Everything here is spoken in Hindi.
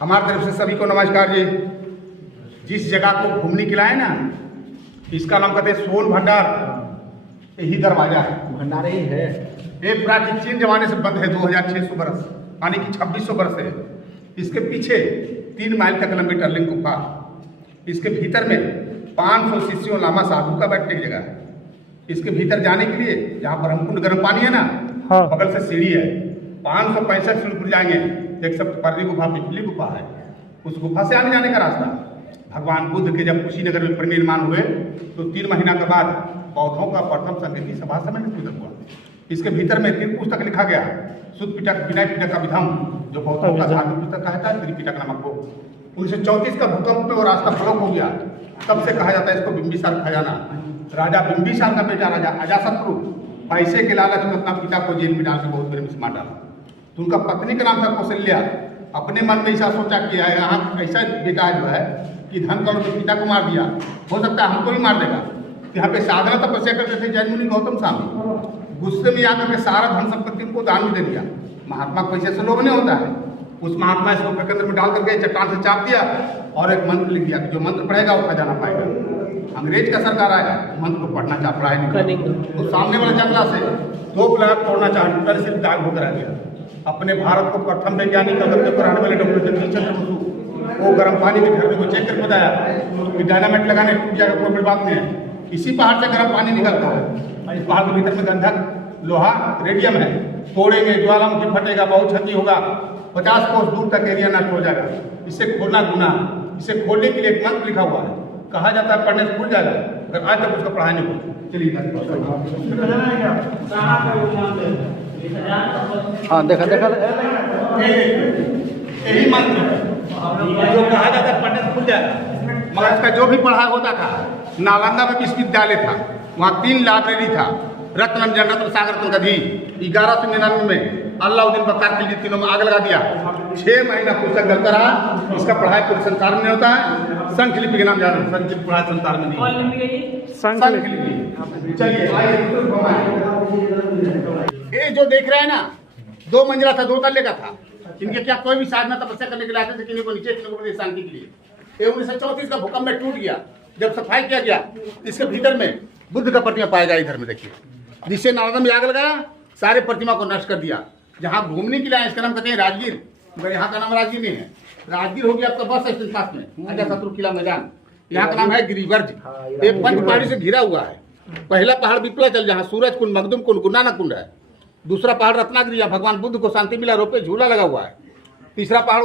हमारी तरफ से सभी को नमस्कार जी। जिस जगह को घूमने के लाए ना, इसका नाम कहते हैं सोन भंडार। यही दरवाजा है, भंडारे ही है। ये प्राचीन जमाने से बंद है, 2600 बरस यानी कि 2600 बरस है। इसके पीछे 3 माइल तक लंबी टर्लिंग गुफा, इसके भीतर में 500 शिष्यों लामा साधु का बैठने की जगह है। इसके भीतर जाने के लिए जहाँ पर हमकुंड गर्म पानी है ना, बगल से सीढ़ी है। 565 सीढ़ी पर जाएंगे, देख सकते पर्री गुफा, पिछली गुफा है। उस गुफा से आने जाने का रास्ता। भगवान बुद्ध के जब कुशीनगर में परिनिर्माण हुए तो 3 महीना के बाद बौद्धों का प्रथम संगीति सभा समय पूजन हुआ। इसके भीतर में 3 पुस्तक लिखा गया, शुद्ध पिटक, विनय पिटक का विधम, जो बौद्धों का धार्मिक पुस्तक कहता है, त्रिपिटक नामक को। 1934 का भूकंप में वो रास्ता ब्लॉक हो गया। तब से कहा जाता है इसको बिंबिसार खजाना। राजा बिंबिसार का बेटा राजा अजातशत्रु पैसे के लालच में अपना पिता को जेल में डाल के बहुत बड़े मिस मार डाला। तो उनका पत्नी का नाम था कौशल्या। अपने मन में ऐसा सोचा कि यहाँ ऐसा बेटा जो है कि धन करोड़ के पिता को मार दिया, हो सकता है हमको भी मार देगा। यहाँ पे साधना तपस्या करते थे जैन मुनि गौतम स्वामी। गुस्से में आकर के सारा धन संपत्ति उनको दान में दे दिया। महात्मा पैसे से लोभ नहीं होता है। उस महात्मा इसको केंद्र में डाल करके चट्टान से चाप दिया और एक मंत्र लिख दिया कि जो मंत्र पढ़ेगा वो खजाना पाएगा। अंग्रेज का सरकार आएगा, मंत्र को पढ़ना चाह पढ़ाई नहीं। तो सामने वाले जंगला से 2 लाख तोड़ना चाह, डर से दाग होकर आ गया। अपने भारत को प्रथम वैज्ञानिक कराने वाले डॉक्टर जगदीश चंद्र बसु वो गर्म पानी के झरने को चेक करके बताया कि डायनामाइट लगाने टूट जाएगा, कोई बड़ी बात नहीं है। इसी पहाड़ से गर्म पानी निकलता है। इस पहाड़ के भीतर में गंधक, लोहा, रेडियम है। तोड़ेंगे, ज्वालामुखी फटेगा, बहुत क्षति होगा, 50 कोस दूर तक एरिया नष्ट हो जाएगा। इसे खोलना गुनाह। इसे खोलने के लिए एक मंत्र लिखा हुआ है, कहा जाता है पढ़ने से खुल जाएगा, अगर आज तक उसका पढ़ाई नहीं हो। चलिए हाँ, देखा यही मंत्र है जो कहा जाता है पढ़ने से खुल जाएगा। मगर इसका जो भी पढ़ाई होता था, नालंदा में विश्वविद्यालय था, वहाँ 3 लाइब्रेरी था। रत्नंजन, रत्न सागर, रत्नगधी। 1199 में अल्लाउद्दीन बख्तियार खिलजी तीनों में आग लगा दिया। 6 महीना पुस्तक गलता रहा। इसका पढ़ाई पूरे संसार में नहीं होता है। संख लिपि के नाम जाना, संख लिपि पढ़ाई संसार में नहीं। संख लिपि। चलिए आइए, ये जो देख रहे हैं ना, 2 मंजिला था, 2 तल्ले का था। इनके क्या कोई भी साधना तपस्या करने के लिए आते थे, किन्हीं को नीचे, किन्हीं को शांति के लिए। ये 1934 का भूकंप में टूट गया। जब सफाई किया गया, इसके भीतर में बुद्ध का प्रतिमा पाया गया। इधर में देखिए, जिससे नालंदा में आग लगाया, सारे प्रतिमा को नष्ट कर दिया। जहाँ घूमने के लिए इसका नाम कहते हैं राजगीर, मगर यहाँ का नाम राजगीर नहीं है। राजगीर हो गया आपका बस स्टैंड पास में, अजातशत्रु किला मैदान। यहाँ का नाम है गिरिवर्ज। एक पंचपहाड़ी से घिरा हुआ है। पहला पहाड़ विप्लवाचल, जहाँ सूरज कुंड, मखदुम कुंड, गुरुनानक कुंड है। दूसरा पहाड़ रत्नागिरी, जहाँ भगवान बुद्ध को शांति मिला, रोपे झूला लगा हुआ है। तीसरा पहाड़